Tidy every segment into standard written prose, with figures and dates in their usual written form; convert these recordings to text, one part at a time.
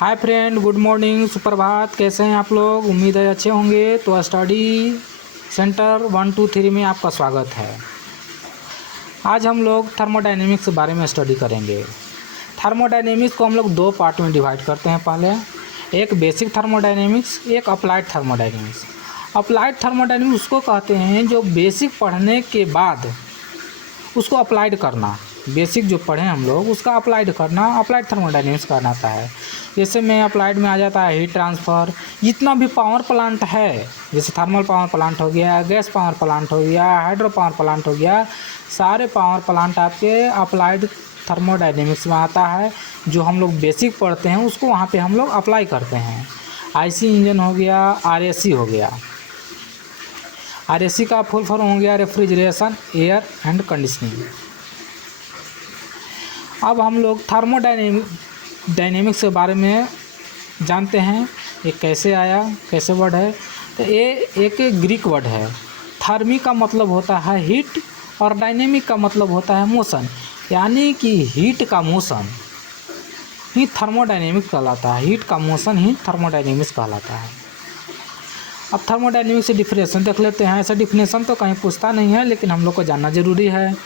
Hi friend, good morning, सुप्रभात। कैसे हैं आप लोग? उम्मीद है अच्छे होंगे। तो स्टडी सेंटर 1 2 3 में आपका स्वागत है। आज हम लोग थर्मोडायनेमिक्स के बारे में स्टडी करेंगे। थर्मोडायनेमिक्स को हम लोग दो पार्ट में डिवाइड करते हैं। पहले एक बेसिक थर्मोडायनेमिक्स, एक अप्लाइड थर्मोडायनेमिक्स। अप्लाइड थर्मोडायनेमिक्स उसको कहते हैं जो बेसिक पढ़ने के बाद उसको अप्लाइड करना। बेसिक जो पढ़े हम लोग उसका अप्लाइड करना अप्लाइड थर्मोडायनेमिक्स कहलाता है। जैसे में अप्लाइड में आ जाता है हीट ट्रांसफ़र। जितना भी पावर प्लांट है, जैसे थर्मल पावर प्लांट हो गया, गैस पावर प्लांट हो गया, हाइड्रो पावर प्लांट हो गया, सारे पावर प्लांट आपके अप्लाइड थर्मोडायनेमिक्स में आता है। जो हम लोग बेसिक पढ़ते हैं उसको वहाँ पे हम लोग अप्लाई करते हैं। आईसी इंजन हो गया, आरएसी हो गया। आरएसी का फुल फॉर्म हो गया रेफ्रिजरेशन, एयर एंड कंडीशनिंग। अब हम लोग थर्मोडायनेमिक्स के बारे में जानते हैं। ये कैसे आया, कैसे वर्ड है। तो ये एक ग्रीक वर्ड है। थर्मी का मतलब होता है हीट और डायनेमिक का मतलब होता है मोशन, यानी कि हीट का मोशन ही थर्मोडायनेमिक्स कहलाता है। हीट का मोशन ही थर्मोडायनेमिक्स कहलाता है। अब थर्मोडायनेमिक्स से डिफिनेशन देख लेते हैं। ऐसा डिफिनेशन तो कहीं पूछता नहीं है, लेकिन हम लोग को जानना जरूरी है।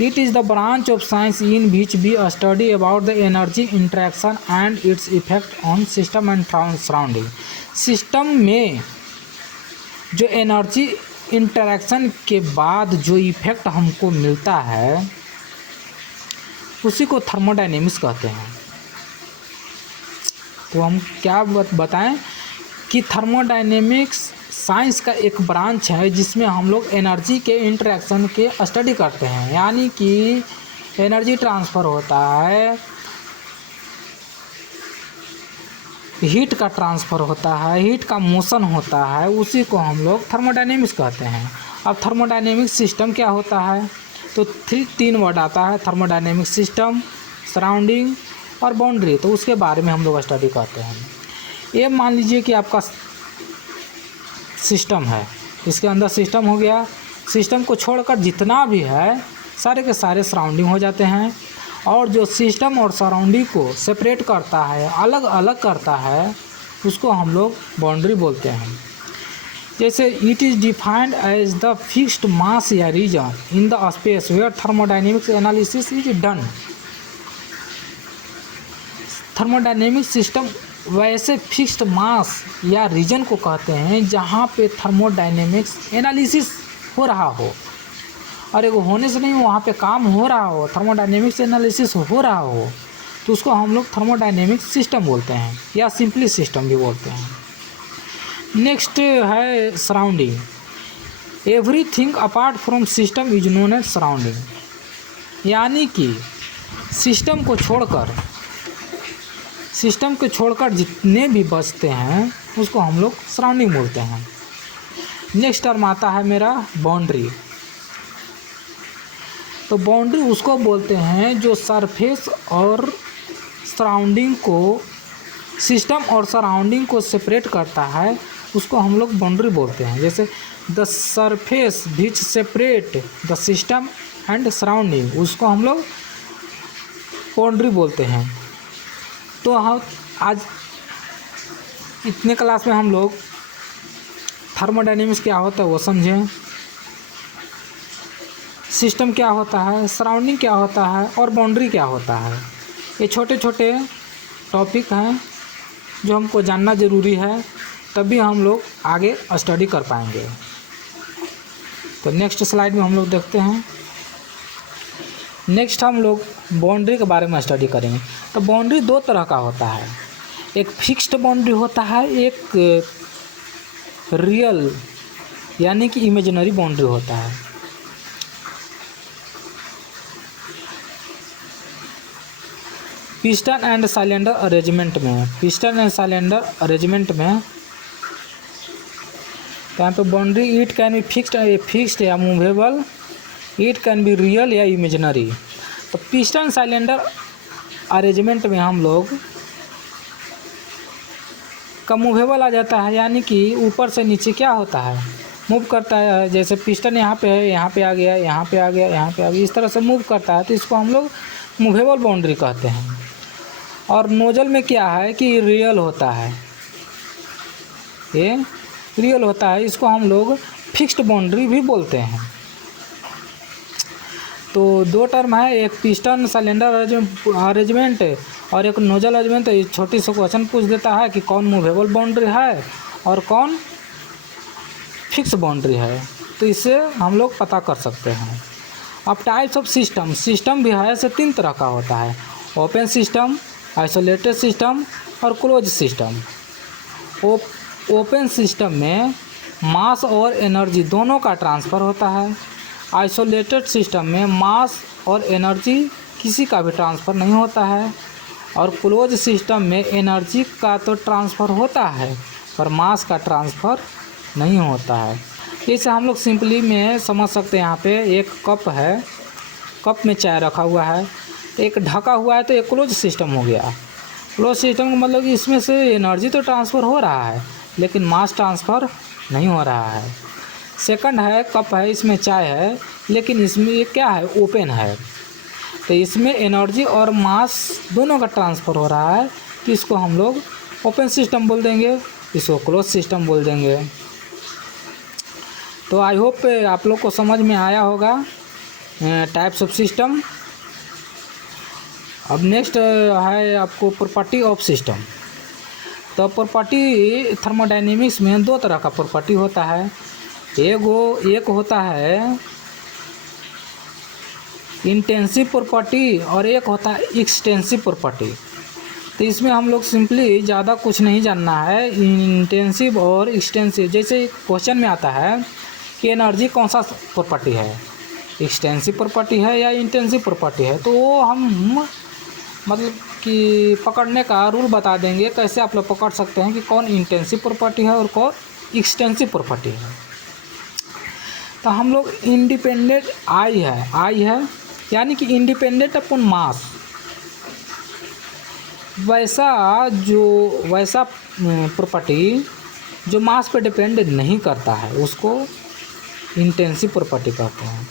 It is the branch of science in which we study about the energy interaction and its effect on system and surrounding। System में जो एनर्जी इंटरेक्शन के बाद जो इफेक्ट हमको मिलता है उसी को थर्मोडायनेमिक्स कहते हैं। तो हम क्या बताएं कि थर्मोडायनेमिक्स साइंस का एक ब्रांच है जिसमें हम लोग एनर्जी के इंटरेक्शन के स्टडी करते हैं, यानी कि एनर्जी ट्रांसफ़र होता है, हीट का ट्रांसफ़र होता है, हीट का मोशन होता है, उसी को हम लोग थर्मोडायनेमिक्स कहते हैं। अब थर्मोडायनेमिक्स सिस्टम क्या होता है, तो तीन वर्ड आता है। थर्मोडायनेमिक्स सिस्टम, सराउंडिंग और बाउंड्री। तो उसके बारे में हम लोग स्टडी करते हैं। ये मान लीजिए कि आपका सिस्टम है, इसके अंदर सिस्टम हो गया। सिस्टम को छोड़कर जितना भी है सारे के सारे सराउंडिंग हो जाते हैं। और जो सिस्टम और सराउंडिंग को सेपरेट करता है, अलग अलग करता है, उसको हम लोग बाउंड्री बोलते हैं। जैसे it is defined as the fixed mass या region in the space where thermodynamics analysis is done. Thermodynamic system वैसे फिक्स्ड मास या रीजन को कहते हैं जहाँ पे थर्मोडायनेमिक्स एनालिसिस हो रहा हो, और एक होने से नहीं, वहाँ पे काम हो रहा हो, थर्मोडायनेमिक्स एनालिसिस हो रहा हो, तो उसको हम लोग थर्मोडायनेमिक सिस्टम बोलते हैं या सिंपली सिस्टम भी बोलते हैं। नेक्स्ट है surrounding. Everything apart from system is known as surrounding, यानी कि सिस्टम को छोड़कर जितने भी बचते हैं उसको हम लोग सराउंडिंग बोलते हैं। नेक्स्ट टर्म आता है मेरा बाउंड्री। तो बाउंड्री उसको बोलते हैं जो सरफेस और सराउंडिंग को, सिस्टम और सराउंडिंग को सेपरेट करता है, उसको हम लोग बाउंड्री बोलते हैं। जैसे the surface which separate the system and surrounding, उसको हम लोग बाउंड्री बोलते हैं। तो हम आज इतने क्लास में हम लोग थर्मोडायनेमिक्स क्या होता है वो समझें, सिस्टम क्या होता है, सराउंडिंग क्या होता है और बाउंड्री क्या होता है। ये छोटे छोटे टॉपिक हैं जो हमको जानना ज़रूरी है, तभी हम लोग आगे स्टडी कर पाएंगे। तो नेक्स्ट स्लाइड में हम लोग देखते हैं। नेक्स्ट हम लोग बाउंड्री के बारे में स्टडी करेंगे। तो बाउंड्री दो तरह का होता है। एक फिक्स्ड बाउंड्री होता है, एक रियल यानी कि इमेजिनरी बाउंड्री होता है। पिस्टन एंड सिलेंडर अरेंजमेंट में यहाँ पे boundary it can be fixed या movable, it can be real या इमेजिनरी। तो पिस्टन सिलेंडर अरेंजमेंट में हम लोग का मूवेबल आ जाता है, यानी कि ऊपर से नीचे क्या होता है, मूव करता है। जैसे पिस्टन यहाँ पे है, यहाँ पे आ गया, यहाँ पे आ गया, यहाँ पे आ गया, इस तरह से मूव करता है, तो इसको हम लोग मूवेबल बाउंड्री कहते हैं। और नोजल में क्या है कि रियल होता है, ये रियल होता है, इसको हम लोग फिक्स्ड बाउंड्री भी बोलते हैं। तो दो टर्म है, एक पिस्टन सिलेंडर अरेंजमेंट और एक नोजल अरेंजमेंट। तो ये छोटी सी क्वेश्चन पूछ देता है कि कौन मूवेबल बाउंड्री है और कौन फिक्स बाउंड्री है, तो इससे हम लोग पता कर सकते हैं। अब टाइप्स ऑफ सिस्टम, सिस्टम भी है ऐसे 3 तरह का होता है, ओपन सिस्टम, आइसोलेटेड सिस्टम और क्लोज सिस्टम। ओपन सिस्टम में मास और एनर्जी दोनों का ट्रांसफ़र होता है। आइसोलेटेड सिस्टम में मास और एनर्जी किसी का भी ट्रांसफ़र नहीं होता है। और क्लोज सिस्टम में एनर्जी का तो ट्रांसफ़र होता है पर मास का ट्रांसफ़र नहीं होता है। इसे हम लोग सिंपली में समझ सकते हैं। यहाँ पे एक कप है, कप में चाय रखा हुआ है, एक ढका हुआ है, तो एक क्लोज सिस्टम हो गया। क्लोज सिस्टम का मतलब कि इसमें से एनर्जी तो ट्रांसफ़र हो रहा है लेकिन मास ट्रांसफ़र नहीं हो रहा है। सेकंड है, कप है, इसमें चाय है लेकिन इसमें ये क्या है, ओपन है, तो इसमें एनर्जी और मास दोनों का ट्रांसफ़र हो रहा है, तो इसको हम लोग ओपन सिस्टम बोल देंगे, इसको क्लोज सिस्टम बोल देंगे। तो आई होप आप लोग को समझ में आया होगा टाइप्स ऑफ सिस्टम। अब नेक्स्ट है आपको प्रॉपर्टी ऑफ सिस्टम। तो प्रॉपर्टी थर्मोडायनेमिक्स में 2 तरह का प्रॉपर्टी होता है। एक होता है इंटेंसिव प्रॉपर्टी और एक होता है एक्सटेंसिव प्रॉपर्टी। तो इसमें हम लोग सिंपली ज़्यादा कुछ नहीं जानना है, इंटेंसिव और एक्सटेंसिव। जैसे क्वेश्चन में आता है कि एनर्जी कौन सा प्रॉपर्टी है, एक्सटेंसिव प्रॉपर्टी है या इंटेंसिव प्रॉपर्टी है, तो वो हम मतलब कि पकड़ने का रूल बता देंगे, कैसे आप लोग पकड़ सकते हैं कि कौन इंटेंसिव प्रॉपर्टी है और कौन एक्सटेंसिव प्रॉपर्टी है। तो हम लोग इंडिपेंडेंट आई है यानी कि इंडिपेंडेंट अपॉन मास, वैसा प्रॉपर्टी जो मास पे डिपेंड नहीं करता है उसको इंटेंसिव प्रॉपर्टी कहते हैं।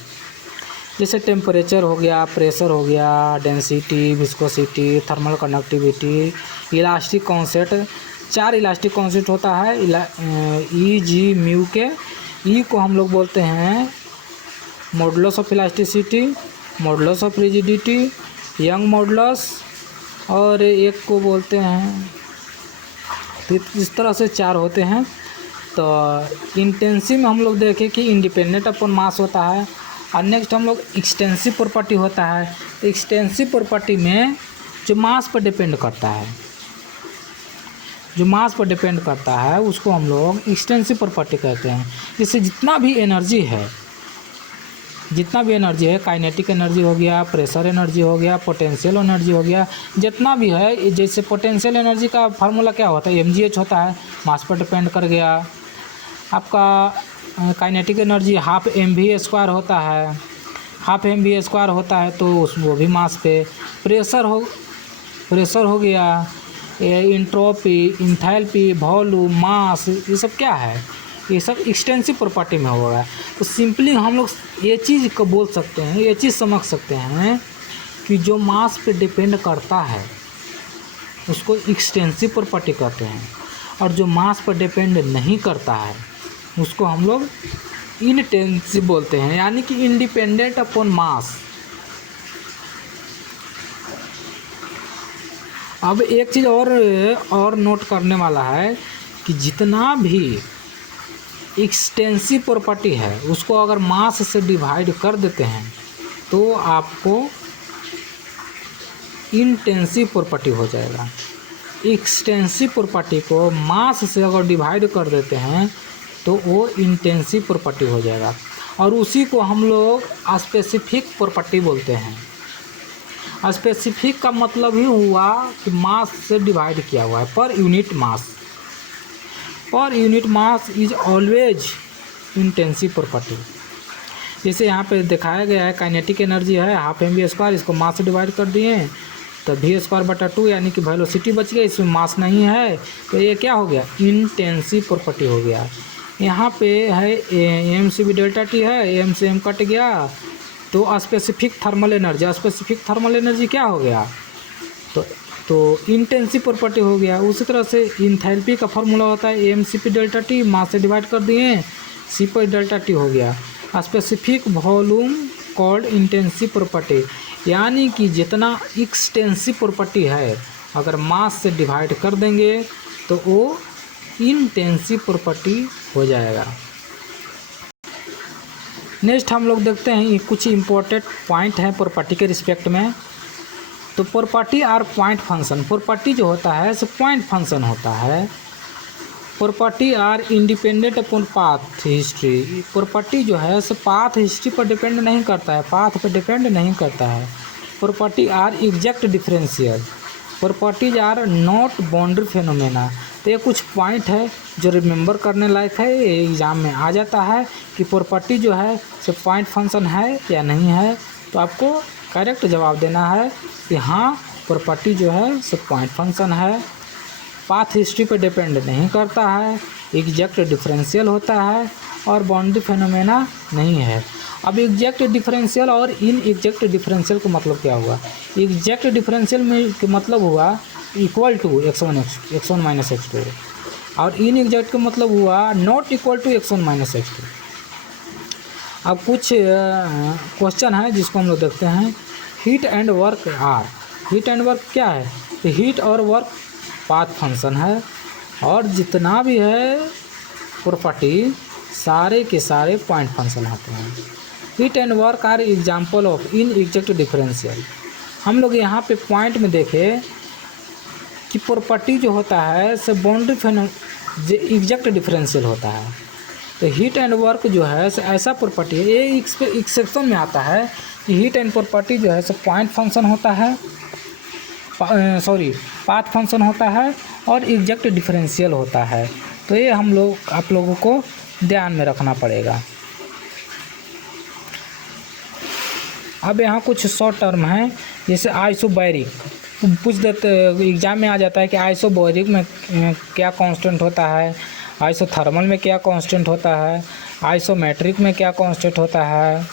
जैसे टेम्परेचर हो गया, प्रेशर हो गया, density, viscosity, thermal conductivity, elastic concept. 4 elastic concept होता है ई जी म्यू के। ई को हम लोग बोलते हैं modulus of elasticity, modulus of rigidity, young modulus, और एक को बोलते हैं, इस तरह से 4 होते हैं। तो इंटेंसिव में हम लोग देखें कि इंडिपेंडेंट अपॉन मास होता है। और नेक्स्ट हम लोग एक्सटेंसिव प्रॉपर्टी होता है। तो एक्सटेंसिव प्रॉपर्टी में जो मास पर डिपेंड करता है, जो मास पर डिपेंड करता है उसको हम लोग एक्सटेंसिव प्रॉपर्टी कहते हैं। इससे जितना भी एनर्जी है, काइनेटिक एनर्जी हो गया, प्रेशर एनर्जी हो गया, पोटेंशियल एनर्जी हो गया, जितना भी है, जैसे पोटेंशियल एनर्जी का फार्मूला क्या होता है, mgh होता है, मास पर डिपेंड कर गया। आपका काइनेटिक एनर्जी हाफ mv² होता है, हाफ mv² होता है, तो वो भी मास पे। प्रेशर हो गया, इंट्रोपी, इंथैल्पी, वॉल्यूम, मास, ये सब क्या है, ये सब एक्सटेंसिव प्रॉपर्टी में होगा। तो सिंपली हम लोग ये चीज़ को बोल सकते हैं, ये चीज़ समझ सकते हैं कि जो मास पे डिपेंड करता है उसको एक्सटेंसिव प्रॉपर्टी कहते हैं, और जो मास पर डिपेंड नहीं करता है उसको हम लोग इनटेंसिव बोलते हैं, यानी कि इंडिपेंडेंट अपॉन मास। अब एक चीज़ और नोट करने वाला है कि जितना भी एक्सटेंसिव प्रॉपर्टी है उसको अगर मास से डिवाइड कर देते हैं तो आपको इंटेंसिव प्रॉपर्टी हो जाएगा। एक्सटेंसिव प्रॉपर्टी को मास से अगर डिवाइड कर देते हैं तो वो इंटेंसिव प्रॉपर्टी हो जाएगा, और उसी को हम लोग स्पेसिफिक प्रॉपर्टी बोलते हैं। स्पेसिफिक का मतलब ही हुआ कि मास से डिवाइड किया हुआ है, per unit mass is always intensive property. जैसे यहाँ पे दिखाया गया है काइनेटिक एनर्जी है हाफ mv², इसको मास से डिवाइड कर दिए तो v²/2 यानी कि वेलोसिटी बच गई, इसमें मास नहीं है, तो ये क्या हो गया, इंटेंसिव प्रॉपर्टी हो गया। यहाँ पे है m से भी डेल्टा t है, m से m कट गया, तो स्पेसिफिक थर्मल एनर्जी क्या हो गया, तो तो इंटेंसिव प्रॉपर्टी हो गया। उसी तरह से इंथैल्पी का फॉर्मूला होता है एमसीपी डेल्टा टी, मास से डिवाइड कर दिए, सी पर डेल्टा टी हो गया। Specific volume called intensive property, यानी कि जितना एक्सटेंसिव प्रॉपर्टी है अगर मास से डिवाइड कर देंगे तो वो इंटेंसिव प्रॉपर्टी हो जाएगा। नेक्स्ट हम लोग देखते हैं कुछ इम्पोर्टेंट पॉइंट हैं प्रॉपर्टी के रिस्पेक्ट में। तो property are point function, property जो होता है सो पॉइंट फंक्शन होता है। Property are independent upon path history, property जो है सो पाथ हिस्ट्री पर डिपेंड नहीं करता है, पाथ पर डिपेंड नहीं करता है। Property are exact differential, properties are not boundary phenomena. तो ये कुछ पॉइंट है जो रिमेंबर करने लायक है, ये एग्ज़ाम में आ जाता है कि प्रॉपर्टी जो है सो पॉइंट फंक्शन है या नहीं है। तो आपको करेक्ट जवाब देना है कि हाँ प्रॉपर्टी जो है सो पॉइंट फंक्शन है, पाथ हिस्ट्री पे डिपेंड नहीं करता है, एग्जैक्ट डिफरेंशियल होता है और बाउंड्री फेनोमेना नहीं है। अब एग्जैक्ट डिफरेंशियल और इन एग्जैक्ट डिफरेंशियल का मतलब क्या हुआ? एग्जैक्ट डिफरेंशियल में के मतलब हुआ equal to x1 minus x2 और इन एग्जैक्ट का मतलब हुआ not equal to x1 minus x2। अब कुछ क्वेश्चन है जिसको हम लोग देखते हैं। Heat and work are, heat and work क्या है? तो हीट और वर्क पाथ फंक्शन है और जितना भी है प्रॉपर्टी सारे के सारे पॉइंट फंक्शन होते हैं। Heat and work are example of inexact differential. हम लोग यहाँ पे पॉइंट में देखें कि प्रॉपर्टी जो होता है से बाउंड्री एग्जैक्ट डिफरेंशियल होता है। तो हीट एंड वर्क जो है से ऐसा प्रॉपर्टी है, ये एक्सेप्शन में आता है कि हीट एंड प्रॉपर्टी जो है से पॉइंट फंक्शन होता है, पाथ फंक्शन होता है और एग्जैक्ट डिफरेंशियल होता है। तो ये हम लोग आप लोगों को ध्यान में रखना पड़ेगा। अब यहाँ कुछ शॉर्ट टर्म हैं जैसे आइसोबैरिक, पूछ देते एग्जाम में आ जाता है कि आइसोबैरिक में क्या कांस्टेंट होता है, आइसोथर्मल में क्या कांस्टेंट होता है, आइसोमेट्रिक में क्या कांस्टेंट होता है,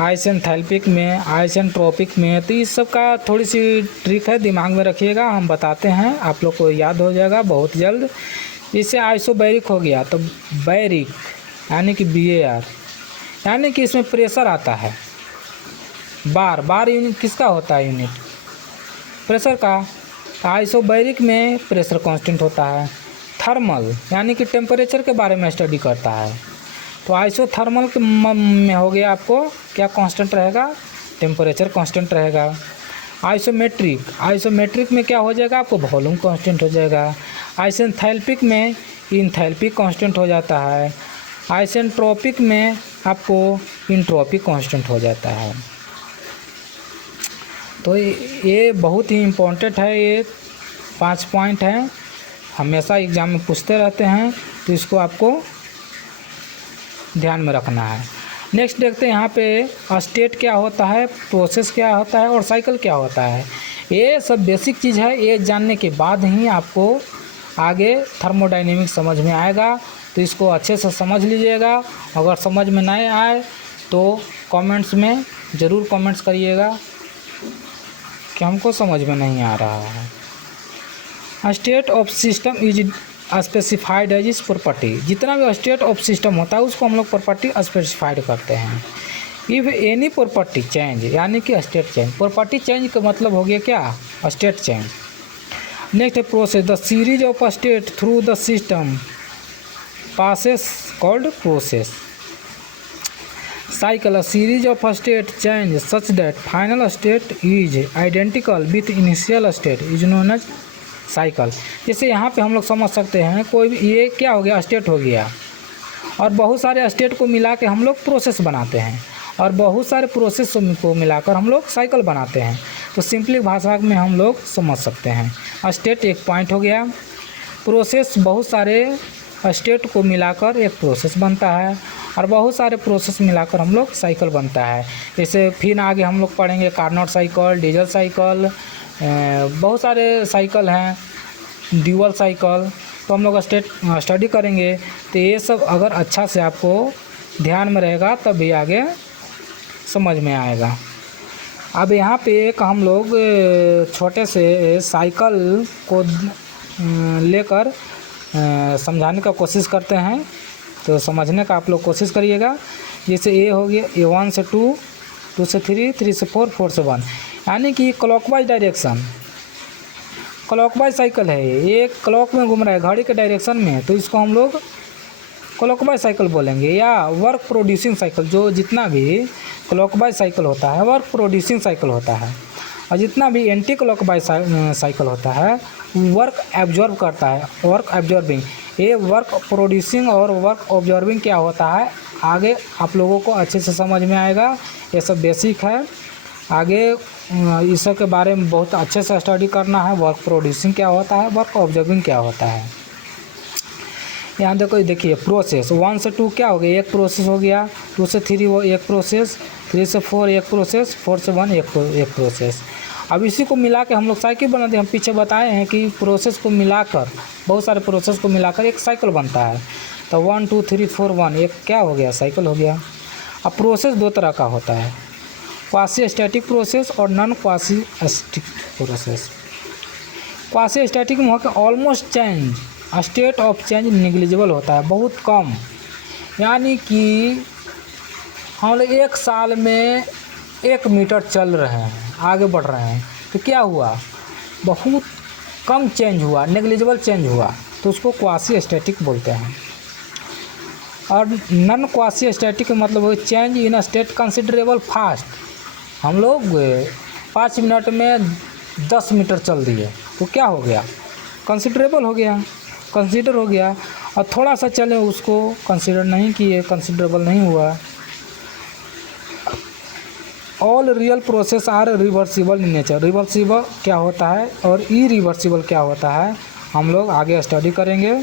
आइसेंथैल्पिक में, आइसेंट्रोपिक में। तो इस सब का थोड़ी सी ट्रिक है, दिमाग में रखिएगा, हम बताते हैं, आप लोग को याद हो जाएगा बहुत जल्द। इससे आइसोबैरिक हो गया तो बैरिक यानी कि BAR, यानी कि इसमें प्रेशर आता है। बार यूनिट किसका होता है? यूनिट प्रेशर का। आइसोबैरिक में प्रेशर कांस्टेंट होता है। थर्मल यानी कि टेम्परेचर के बारे में स्टडी करता है। तो आइसोथर्मल के में हो गया आपको क्या कांस्टेंट रहेगा? टेम्परेचर कांस्टेंट रहेगा। आइसोमेट्रिक में क्या हो जाएगा? आपको वॉल्यूम कांस्टेंट हो जाएगा। आइसेंथैल्पिक में इंथैल्पी कांस्टेंट हो जाता है। आइसेंट्रोपिक में आपको इंट्रोपी कांस्टेंट हो जाता है। तो ये बहुत ही इम्पोर्टेंट है, ये 5 पॉइंट हैं, हमेशा एग्ज़ाम में पूछते रहते हैं, तो इसको आपको ध्यान में रखना है। नेक्स्ट देखते हैं यहाँ पे स्टेट क्या होता है, प्रोसेस क्या होता है और साइकिल क्या होता है। ये सब बेसिक चीज़ है, ये जानने के बाद ही आपको आगे थर्मोडायनेमिक्स समझ में आएगा। तो इसको अच्छे से समझ लीजिएगा। अगर समझ में नहीं आए तो कमेंट्स में ज़रूर कमेंट्स करिएगा कि हमको समझ में नहीं आ रहा है। State of system is specified as इस प्रॉपर्टी, जितना भी स्टेट ऑफ सिस्टम होता है उसको हम लोग प्रॉपर्टी स्पेसिफाइड करते हैं। इफ़ एनी प्रॉपर्टी चेंज यानी कि स्टेट चेंज, प्रॉपर्टी चेंज का मतलब हो गया क्या? State change. नेक्स्ट है process, the series of state through the system passes called process. Cycle, a series of state change such that final state is identical with initial state is known as cycle. जैसे यहाँ पे हम लोग समझ सकते हैं कोई भी ये क्या हो गया? स्टेट हो गया और बहुत सारे स्टेट को मिला के हम लोग प्रोसेस बनाते हैं और बहुत सारे प्रोसेस को मिलाकर हम लोग साइकिल बनाते हैं। तो सिंपली भाषा में हम लोग समझ सकते हैं स्टेट एक पॉइंट हो गया, प्रोसेस बहुत सारे स्टेट को मिलाकर एक प्रोसेस बनता है और बहुत सारे प्रोसेस मिलाकर हम लोग साइकिल बनता है। जैसे फिर आगे हम लोग पढ़ेंगे कार्नोट साइकिल, डीजल साइकिल, बहुत सारे साइकिल हैं, ड्यूअल साइकिल। तो हम लोग स्टडी करेंगे। तो ये सब अगर अच्छा से आपको ध्यान में रहेगा तभी आगे समझ में आएगा। अब यहाँ पे एक हम लोग छोटे से साइकिल को लेकर समझाने का कोशिश करते हैं, तो समझने का आप लोग कोशिश करिएगा। जैसे ए हो गया, A1 से 2, 2 से 3, 3 से 4, 4 से 1, यानी कि क्लॉकवाइज डायरेक्शन, क्लॉकवाइज साइकिल है, ये क्लॉक में घूम रहा है घड़ी के डायरेक्शन में, तो इसको हम लोग क्लॉकवाइज साइकिल बोलेंगे। या वर्क प्रोड्यूसिंग साइकिल, जो जितना भी क्लॉकवाइज साइकिल होता है वर्क प्रोड्यूसिंग साइकिल होता है, और जितना भी एंटी क्लॉकवाइज साइकिल होता है वर्क एब्जॉर्ब करता है, वर्क एब्जॉर्बिंग। ये वर्क प्रोड्यूसिंग और वर्क ऑब्जॉर्बिंग क्या होता है आगे आप लोगों को अच्छे से समझ में आएगा, ये सब बेसिक है। आगे इस सब के बारे में बहुत अच्छे से स्टडी करना है। वर्क प्रोड्यूसिंग क्या होता है, वर्क ऑब्जर्विंग क्या होता है। यहाँ देखिए प्रोसेस 1 से 2 क्या हो गया, एक प्रोसेस हो गया। 2 से 3 वो एक प्रोसेस, 3 से 4 एक प्रोसेस, 4 से 1 एक प्रोसेस। अब इसी को मिला के हम लोग साइकिल बनाते हैं। हम पीछे बताए हैं कि प्रोसेस को मिलाकर, बहुत सारे प्रोसेस को मिलाकर एक साइकिल बनता है। तो 1 2 3 4 1 एक क्या हो गया, साइकिल हो गया। अब प्रोसेस दो तरह का होता है, क्वासी स्टैटिक प्रोसेस और non quasi static process. Quasi static में होकर almost change, state of change negligible होता है, बहुत कम। यानी कि हम लोग 1 साल में 1 मीटर चल रहे हैं, आगे बढ़ रहे हैं, तो क्या हुआ, बहुत कम चेंज हुआ, नेग्लिजिबल चेंज हुआ, तो उसको क्वासी स्टैटिक बोलते हैं। और नॉन क्वासी स्टैटिक का मतलब change in state considerable fast. हम लोग 5 मिनट में 10 मीटर चल दिए, तो क्या हो गया, कंसिडरेबल हो गया, कंसीडर हो गया। और थोड़ा सा चले उसको कंसीडर नहीं किए, कंसिडरेबल नहीं हुआ। All real process are reversible in nature. Reversible क्या होता है और इरिवर्सिबल क्या होता है हम लोग आगे स्टडी करेंगे।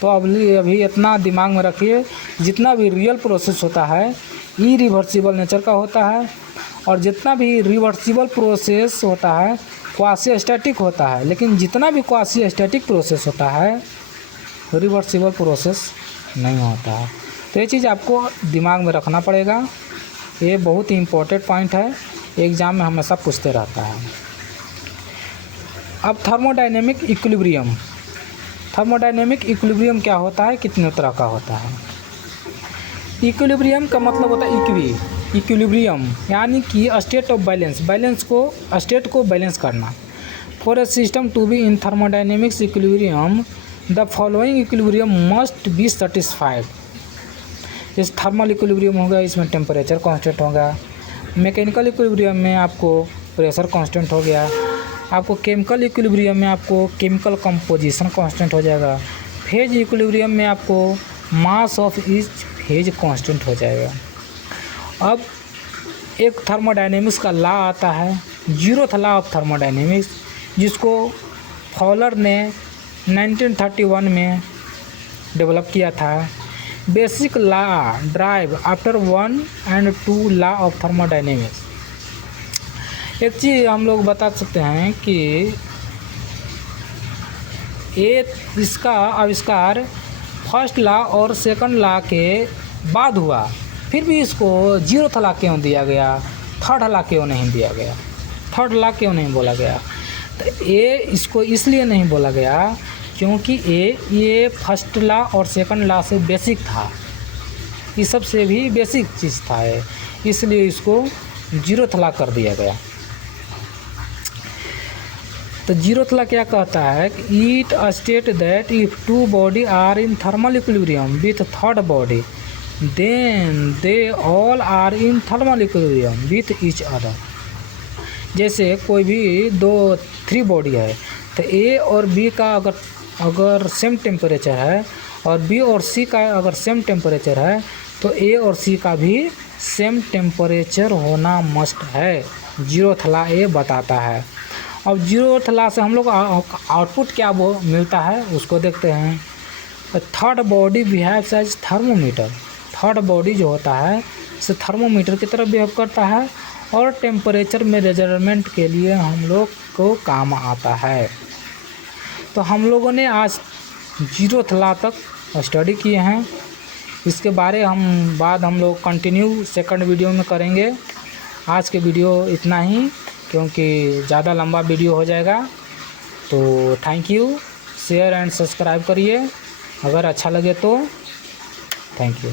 तो अभी इतना दिमाग में रखिए, जितना भी रियल प्रोसेस होता है इरिवर्सिबल नेचर का होता है, और जितना भी रिवर्सिबल प्रोसेस होता है क्वासी स्टैटिक होता है। लेकिन जितना भी क्वासी स्टैटिक प्रोसेस होता है रिवर्सिबल प्रोसेस नहीं होता है। तो ये चीज़ आपको दिमाग में रखना पड़ेगा, ये बहुत ही इम्पोर्टेंट पॉइंट है, एग्ज़ाम में हमेशा पूछते रहता है। अब थर्मोडायनेमिक इक्विलिब्रियम। थर्मोडायनेमिक इक्विलिब्रियम क्या होता है, कितने तरह का होता है। इक्विलिब्रियम का मतलब होता है इक्विलिब्रियम, यानी कि स्टेट ऑफ बैलेंस, बैलेंस को, स्टेट को बैलेंस करना। For a system to be in thermodynamics equilibrium the following equilibrium must be satisfied. जैसे थर्मल इक्विलिब्रियम होगा, इसमें टेम्परेचर कांस्टेंट होगा। मैकेनिकल इक्विलिब्रियम में आपको प्रेशर कांस्टेंट हो गया। आपको केमिकल इक्विलिब्रियम में आपको केमिकल कंपोजिशन कांस्टेंट हो जाएगा। फेज इक्विलिब्रियम में आपको mass of each phase constant हो जाएगा। अब एक थर्मोडायनेमिक्स का लॉ आता है, जीरोथ लॉ ऑफ थर्मोडायनेमिक्स, जिसको फॉलर ने 1931 में डेवलप किया था। Basic law drive after 1 and 2 law of thermodynamics. एक चीज़ हम लोग बता सकते हैं कि इसका आविष्कार फर्स्ट लॉ और सेकंड लॉ के बाद हुआ, फिर भी इसको जीरोथ लॉ क्यों दिया गया, थर्ड लॉ क्यों नहीं दिया गया, थर्ड लॉ क्यों नहीं बोला गया। तो इसको इसलिए नहीं बोला गया क्योंकि ये फर्स्ट लॉ और सेकंड लॉ से बेसिक था, इस सब से भी बेसिक चीज़ था, इसलिए इसको जीरोथ लॉ कर दिया गया। तो जीरोथ लॉ क्या कहता है कि it state that if 2 body are in thermal equilibrium with third body then they all are in thermal equilibrium with each other. जैसे कोई भी 3 बॉडी है, तो ए और बी का अगर सेम टेम्परेचर है और बी और सी का अगर सेम टेम्परेचर है, तो ए और सी का भी सेम टेम्परेचर होना मस्ट है। जीरोथ लॉ ये बताता है। अब जीरोथ लॉ से हम लोग आउटपुट क्या वो मिलता है उसको देखते हैं। Third body behaves as thermometer. Third body जो होता है इसे थर्मोमीटर की तरह बिहेव करता है और टेम्परेचर में मेजरमेंट के लिए हम लोग को काम आता है। तो हम लोगों ने आज जीरोथ लॉ तक स्टडी किए हैं। इसके बारे हम लोग कंटिन्यू सेकंड वीडियो में करेंगे। आज के वीडियो इतना ही, क्योंकि ज़्यादा लंबा वीडियो हो जाएगा। तो thank you, share and subscribe करिए अगर अच्छा लगे तो। Thank you.